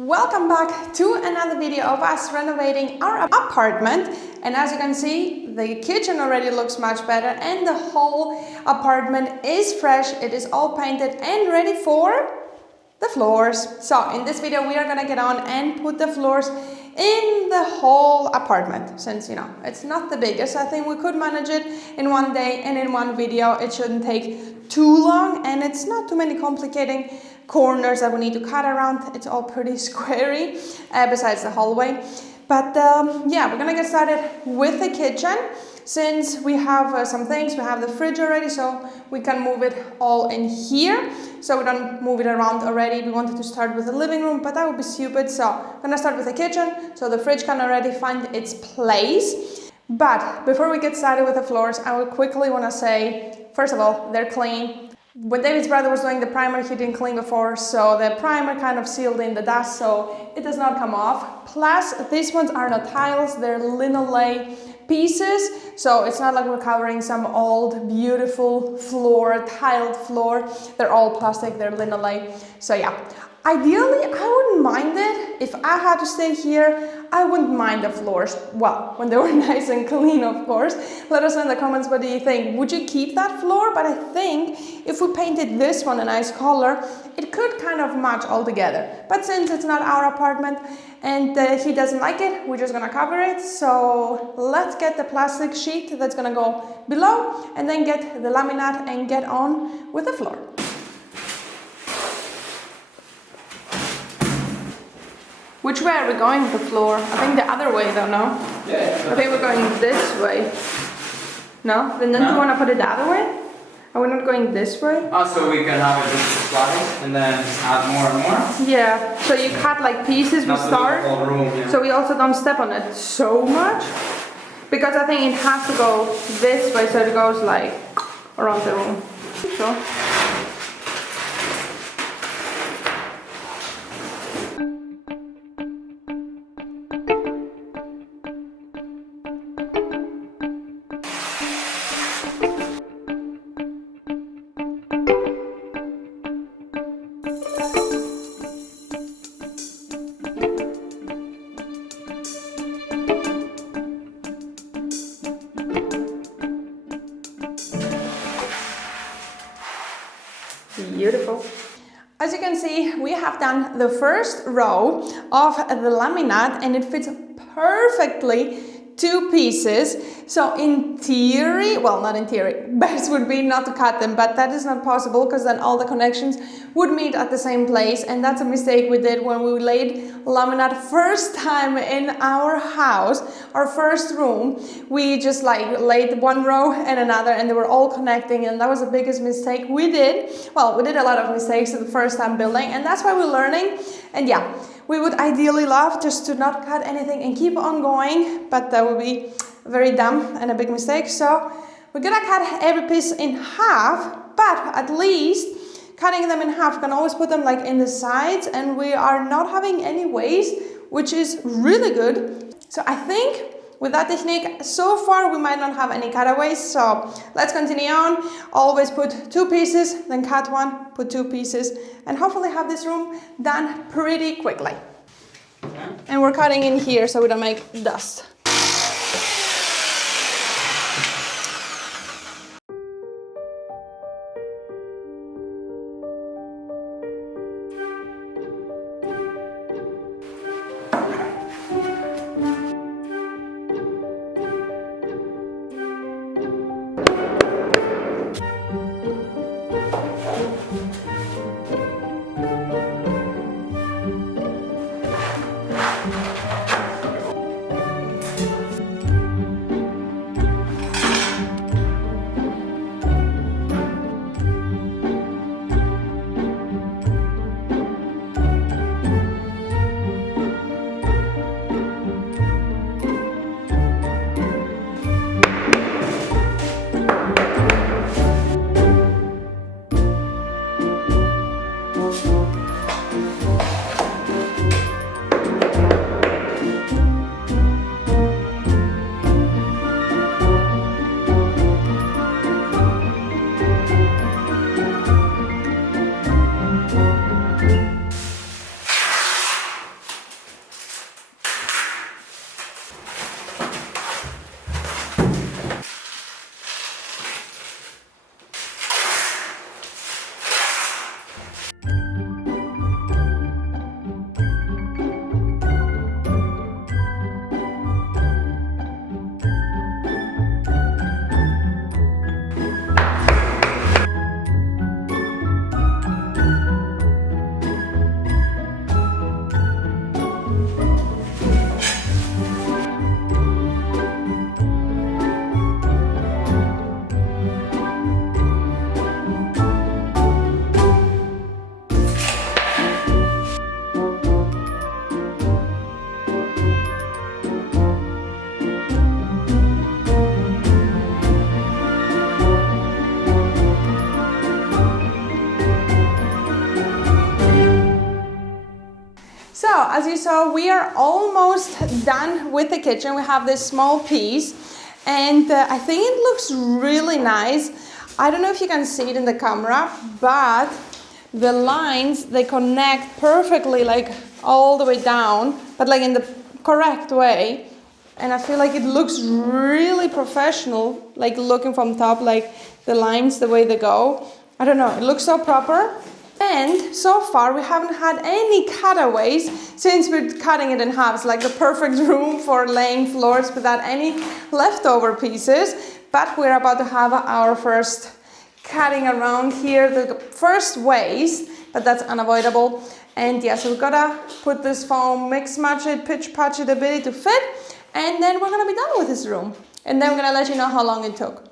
Welcome back to another video of us renovating our apartment. And as you can see, the kitchen already looks much better and the whole apartment is fresh. It is all painted and ready for the floors. So in this video, we are gonna get on and put the floors in the whole apartment. Since, you know, it's not the biggest, I think we could manage it in one day and in one video. It shouldn't take too long and it's not too many complicating corners that we need to cut around. It's all pretty squarey, besides the hallway. But yeah, we're gonna get started with the kitchen. Since we have some things, we have the fridge already, so we can move it all in here. So we don't move it around already. We wanted to start with the living room, but that would be stupid. So I'm gonna start with the kitchen, so the fridge can already find its place. But before we get started with the floors, I would quickly wanna say, first of all, they're clean. When David's brother was doing the primer, he didn't clean before, so the primer kind of sealed in the dust, so it does not come off. Plus, these ones are not tiles, they're linoleum pieces, so it's not like we're covering some old, beautiful floor, tiled floor. They're all plastic, they're linoleum, so yeah. Ideally, I wouldn't mind it. If I had to stay here, I wouldn't mind the floors. Well, when they were nice and clean, of course. Let us know in the comments, what do you think? Would you keep that floor? But I think if we painted this one a nice color, it could kind of match all together. But since it's not our apartment and he doesn't like it, we're just gonna cover it. So let's get the plastic sheet that's gonna go below and then get the laminate and get on with the floor. Which way are we going with the floor? I think the other way though, no? Yeah. I think we're going this way. No? Then don't you want to put it the other way? Are we not going this way? Oh, so we can have it just slide and then add more and more? Yeah. So you cut like pieces, we start. The whole room, yeah. So we also don't step on it so much. Because I think it has to go this way, so it goes like around the room. So. Beautiful. As you can see, we have done the first row of the laminate and it fits perfectly two pieces. So in theory, well, not in theory, best would be not to cut them, but that is not possible because then all the connections would meet at the same place. And that's a mistake we did when we laid laminate first time in our house, our first room. We just like laid one row and another and they were all connecting, and that was the biggest mistake we did. Well, we did a lot of mistakes the first time building, and that's why we're learning. And yeah, we would ideally love just to not cut anything and keep on going, but that would be very dumb and a big mistake. So we're gonna cut every piece in half, but at least cutting them in half, you can always put them like in the sides and we are not having any waste, which is really good. So I think with that technique, so far we might not have any cutaways. So let's continue on. Always put two pieces, then cut one, put two pieces, and hopefully have this room done pretty quickly. And we're cutting in here so we don't make dust. as you saw, we are almost done with the kitchen. We have this small piece, and I think it looks really nice. I don't know if you can see it in the camera, but the lines, they connect perfectly, like all the way down, but like in the correct way. And I feel like it looks really professional, like looking from top, like the lines, the way they go. I don't know, it looks so proper. And so far we haven't had any cutaways since we're cutting it in half. It's like the perfect room for laying floors without any leftover pieces. But we're about to have our first cutting around here, the first waste, but that's unavoidable. And yeah, so we've gotta put this foam, mix match it, pitch patch it a bit to fit, and then we're gonna be done with this room. And then we're gonna let you know how long it took.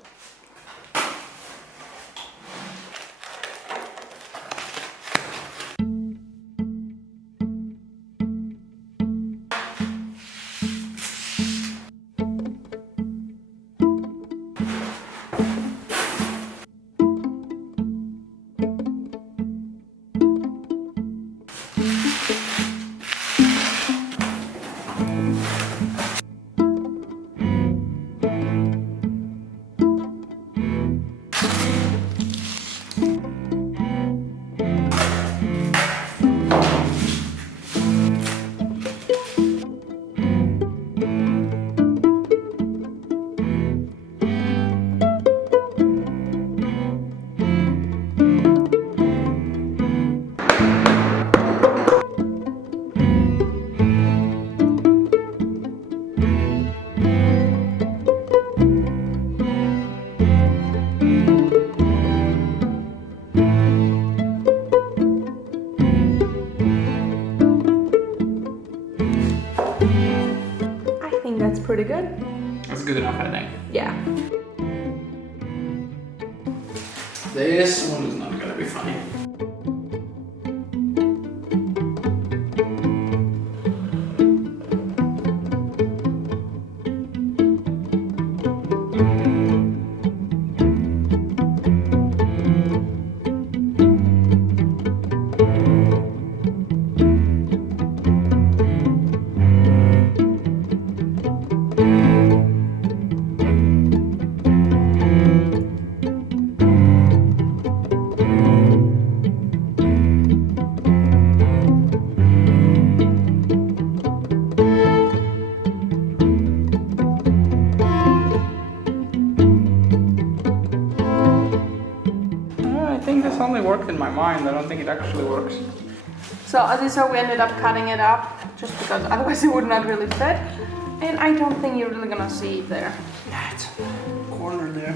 That's pretty good. That's good enough, I think. Yeah. This one is not gonna be funny. I think this only worked in my mind. I don't think it actually works. So as you saw, we ended up cutting it up just because otherwise it would not really fit. And I don't think you're really gonna see it there. Yeah, it's corner there.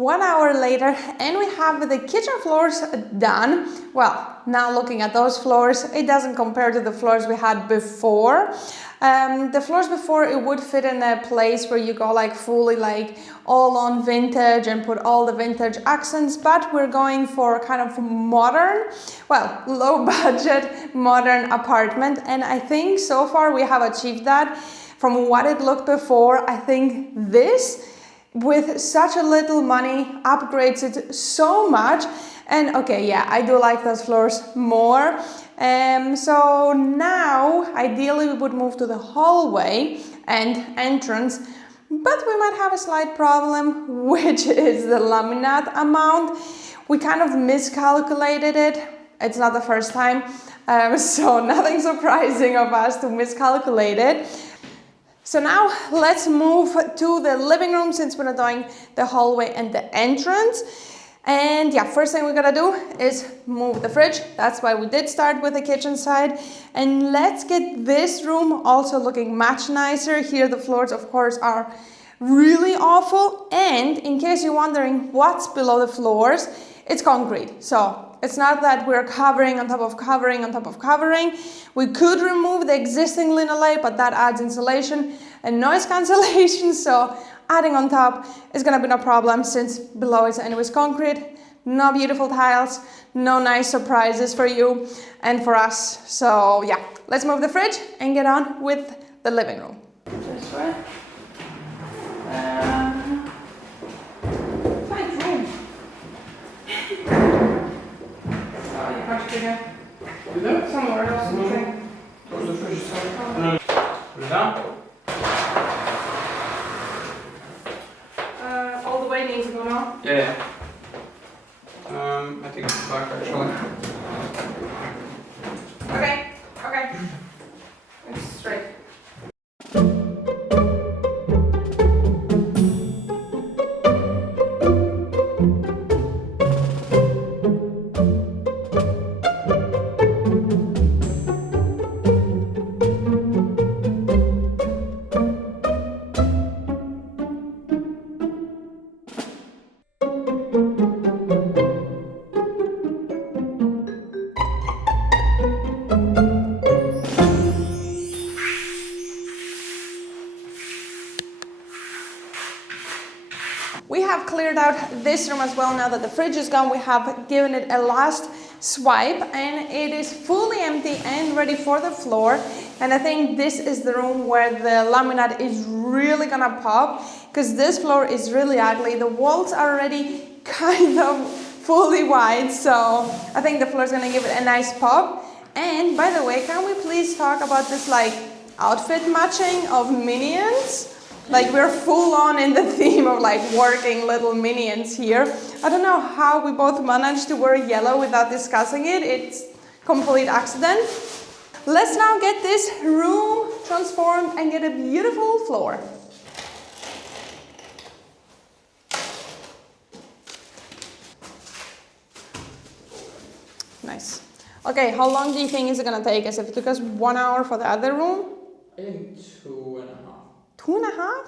One hour later, and we have the kitchen floors done. Well, now looking at those floors, it doesn't compare to the floors we had before. The floors before, it would fit in a place where you go like fully like all on vintage and put all the vintage accents, but we're going for kind of modern, well, low budget modern apartment. And I think so far we have achieved that. From what it looked before, I think this, with such a little money, upgrades it so much. And okay, yeah, I do like those floors more. So now, ideally, we would move to the hallway and entrance, but we might have a slight problem, which is the laminate amount. We kind of miscalculated it. It's not the first time, so nothing surprising of us to miscalculate it. So now let's move to the living room since we're not doing the hallway and the entrance. And yeah, first thing we're gonna do is move the fridge. That's why we did start with the kitchen side. And let's get this room also looking much nicer. Here the floors, of course, are really awful. And in case you're wondering what's below the floors, it's concrete. So It's not that we're covering on top of covering on top of covering. We could remove the existing linoleum, but that adds insulation and noise cancellation, so adding on top is gonna be no problem since below is anyways concrete. No beautiful tiles, no nice surprises for you and for us. So yeah, let's move the fridge and get on with the living room. This way. Fine room. Much bigger. Somewhere else. Close the fridge. Put it down. All the way needs to go now. Yeah. I think it's back actually. Okay. It's straight. We have cleared out this room as well. Now that the fridge is gone, we have given it a last swipe and it is fully empty and ready for the floor. And I think this is the room where the laminate is really gonna pop because this floor is really ugly. The walls are already kind of fully white, so I think the floor is gonna give it a nice pop. And by the way, can we please talk about this like outfit matching of Minions? Like we're full on in the theme of like working little Minions here. I don't know how we both managed to wear yellow without discussing it. It's complete accident. Let's now get this room transformed and get a beautiful floor. Nice. Okay, how long do you think is it gonna take us? If it took us 1 hour for the other room? I think 2.5. 2.5?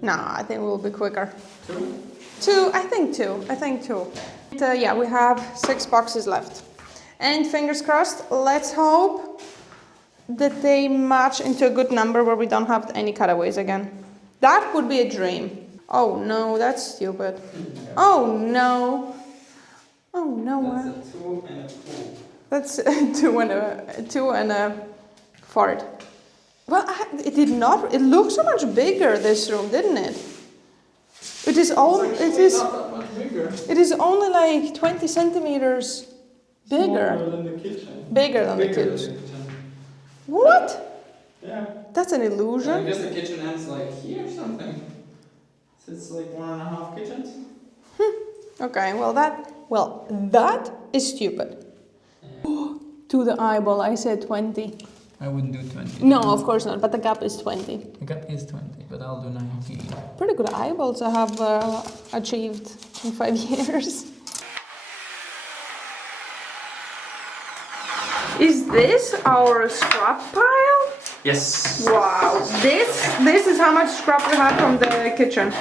No, I think we'll be quicker. 2? 2, I think 2. Yeah, we have 6 boxes left. And fingers crossed, let's hope that they match into a good number where we don't have any cutaways again. That would be a dream. Oh no, that's stupid. Oh no. Oh no. That's a 2 and a 2. That's a 2 and a fart. Well, it did not. It looked so much bigger, this room, didn't it? It is all. It is. Not that much bigger. It is only like 20 centimeters bigger. Smaller than the kitchen. Bigger than the kitchen. What? Yeah. That's an I illusion. guess the kitchen ends like here or something. So it's like 1.5 kitchens. Okay. Well, that is stupid. Yeah. To the eyeball, I said 20. I wouldn't do 20. No, of course not. But the gap is 20. The gap is 20, but I'll do 19. Pretty good eyeballs I have achieved in 5 years. Is this our scrap pile? Yes. Wow, this is how much scrap we have from the kitchen.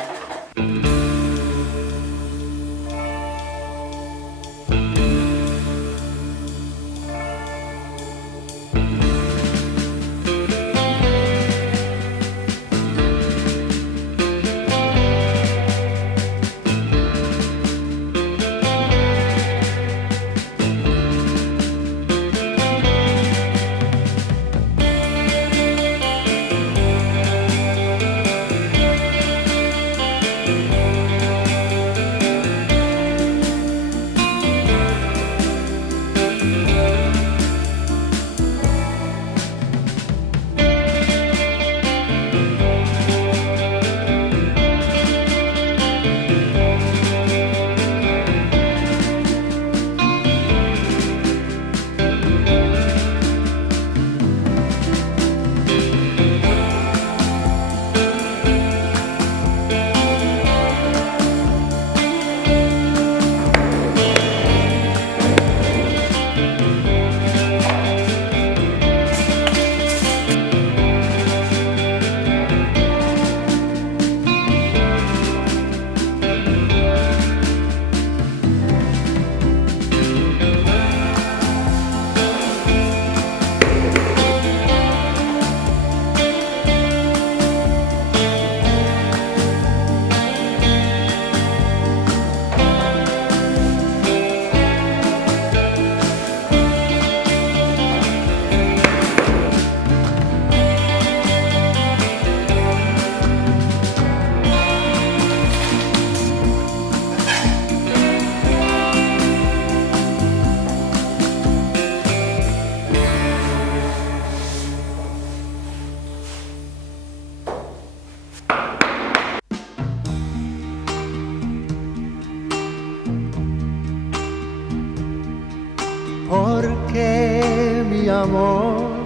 mi amor?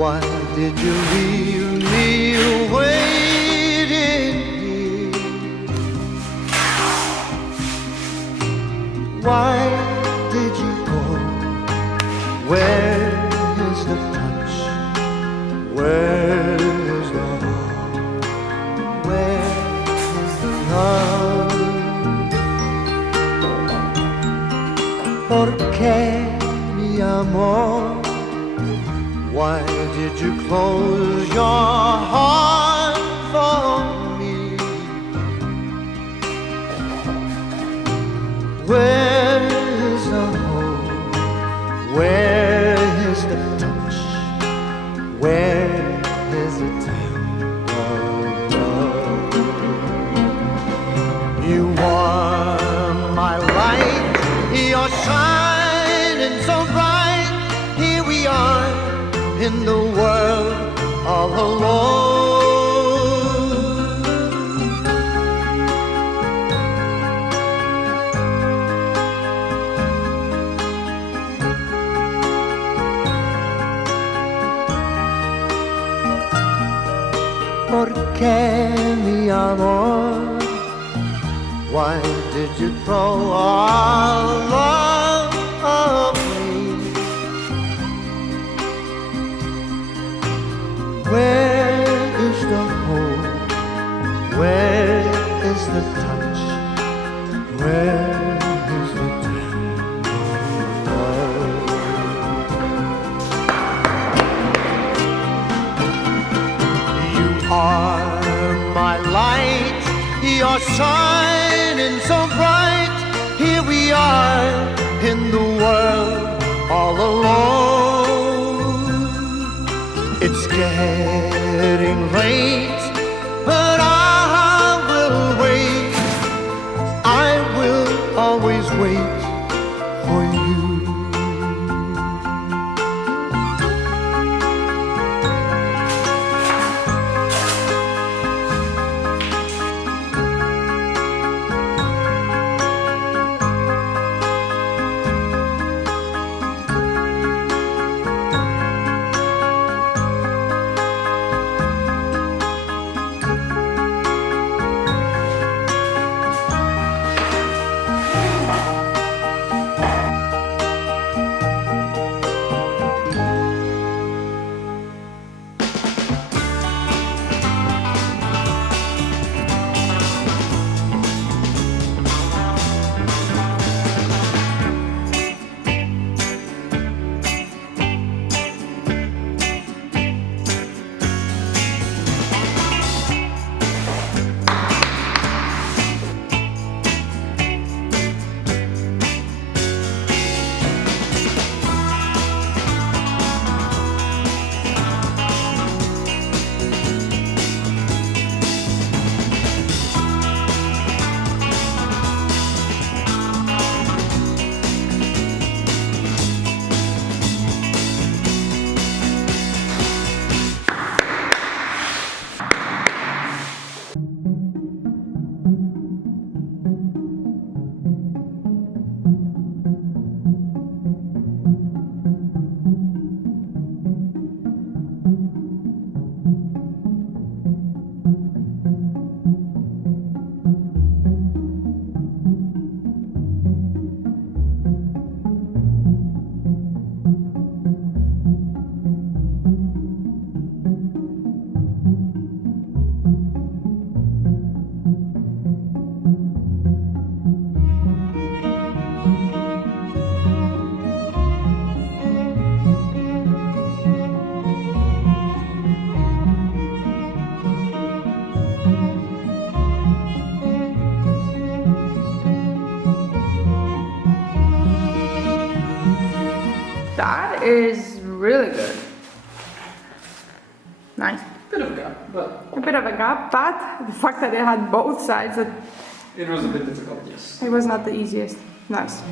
Why did you leave me waiting here? Why did you go? Where is the touch? Where is the heart? Where is the love? ¿Por qué, mi amor? Why did you close your heart for me? Where is the hope? Where is the touch? Where is the tender love? You are my light, you're shining so bright. Here we are in the world all alone. ¿Por qué, mi amor? Why did you throw all love away? Where is the hope? Where is the touch? Where is the tender love? You are my light, you're shining so bright. Here we are in the world all alone. It's getting late, but I will wait. I will always wait for you. That is really good. Nice. Bit of a gap, but A bit of a gap, but the fact that it had both sides, that it was a bit difficult, yes. it was not the easiest. Nice.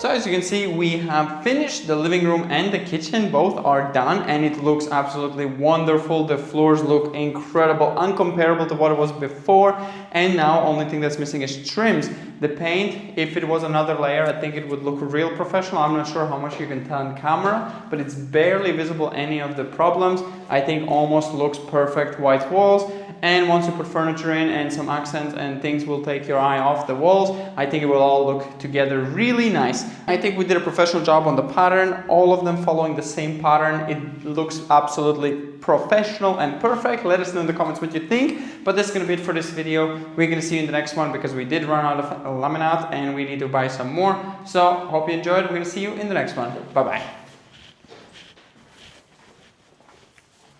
So as you can see, we have finished the living room and the kitchen. Both are done and it looks absolutely wonderful. The floors look incredible, uncomparable to what it was before. And now only thing that's missing is trims. The paint, if it was another layer, I think it would look real professional. I'm not sure how much you can tell on camera, but it's barely visible any of the problems. I think almost looks perfect white walls. And once you put furniture in and some accents and things will take your eye off the walls, I think it will all look together really nice. I think we did a professional job on the pattern, all of them following the same pattern. It looks absolutely professional and perfect. Let us know in the comments what you think. But that's going to be it for this video. We're going to see you in the next one because we did run out of laminate and we need to buy some more. So hope you enjoyed. We're going to see you in the next one. Bye bye.